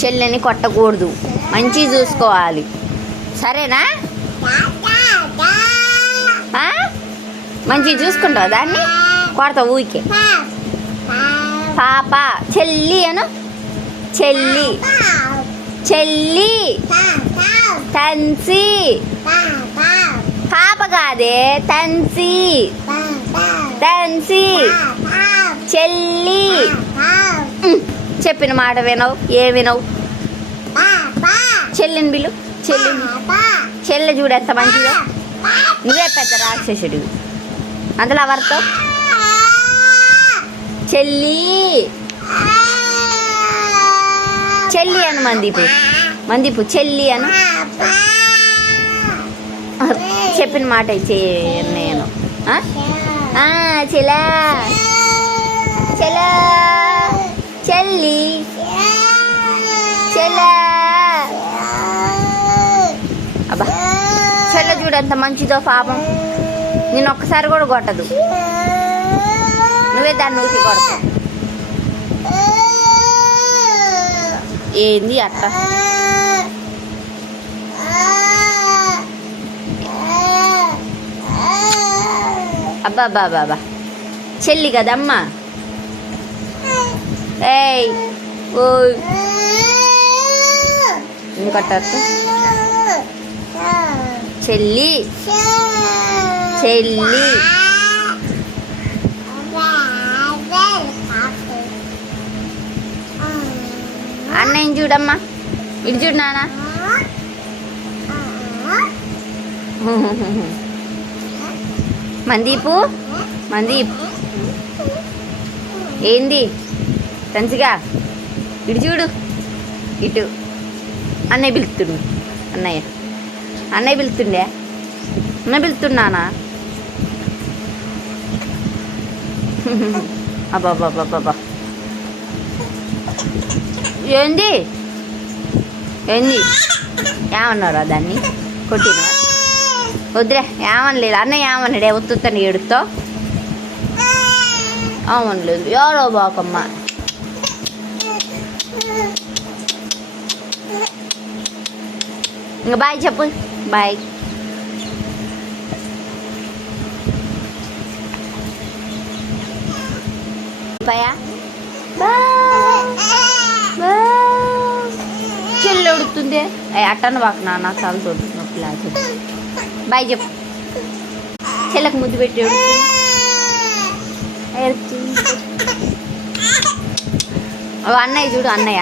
చెల్లెని కొట్టకూడదు, మంచిగా చూసుకోవాలి, సరేనా? మంచిగా చూసుకుంటావు దాన్ని, కొడతావు ఊరికే. పాప చెల్లి అను, చెల్లి చెల్లి. తన్సి పాప కాదే, తన్సి తన్సి చెల్లి. చెప్పిన మాట వినవు, ఏ వినవు. చెల్లిని బిల్లు, చెల్లిని. చెల్లె చూడు ఎంత మంచిదో. నువ్వే పెద్ద రాక్షసుడు అందులో ఎవరితో. చెల్లి చెల్లి అను, మందీపు చెల్లి అను. చెప్పిన మాట నేను. చెలా చెలా చెల్లి చెలా. అబ్బా చెల్ల చూడు ఎంత మంచిదో పాపం. నేను ఒక్కసారి కూడా కొట్టదు, నువ్వే దాన్ని ఊరికి కొడతావు. ఏంది అట్ట? అబ్బా బాబా చెల్లి కదమ్మా. ఏయ్ ఓయ్ ఇంకొట్ట. చెల్లి చెల్లి. అన్నయ్య చూడమ్మా, ఇటు చూడు నాన్న. మందీపు ఏంది మంచిగా ఇటు చూడు, ఇటు. అన్నయ్య పిలుస్తుండు, అన్నయ్య పిలుతుండే. అన్నయ్య పిలుతున్నానా? అబ్బాబ్బాబ్బా ఏంది ఏమన్నారా దాన్ని? కొట్టినా? వద్దులే, ఏమనలేదు. అన్నయ్య ఏమన్నాడే? ఒత్తుతాను ఏడుతో. ఏమనలేదు, ఎవరో బాకమ్మ. ఇంకా బాయ్ చెప్పు, బాయ్. చెల్లి ఉడుతుంది. అట్టను బాకు నాన్న, చాలా తోడు నొప్పి లేదు. బాయ్ చెప్పు. చెల్లకు ముద్దు పెట్టి అన్నయ్య చూడు, అన్నయ్య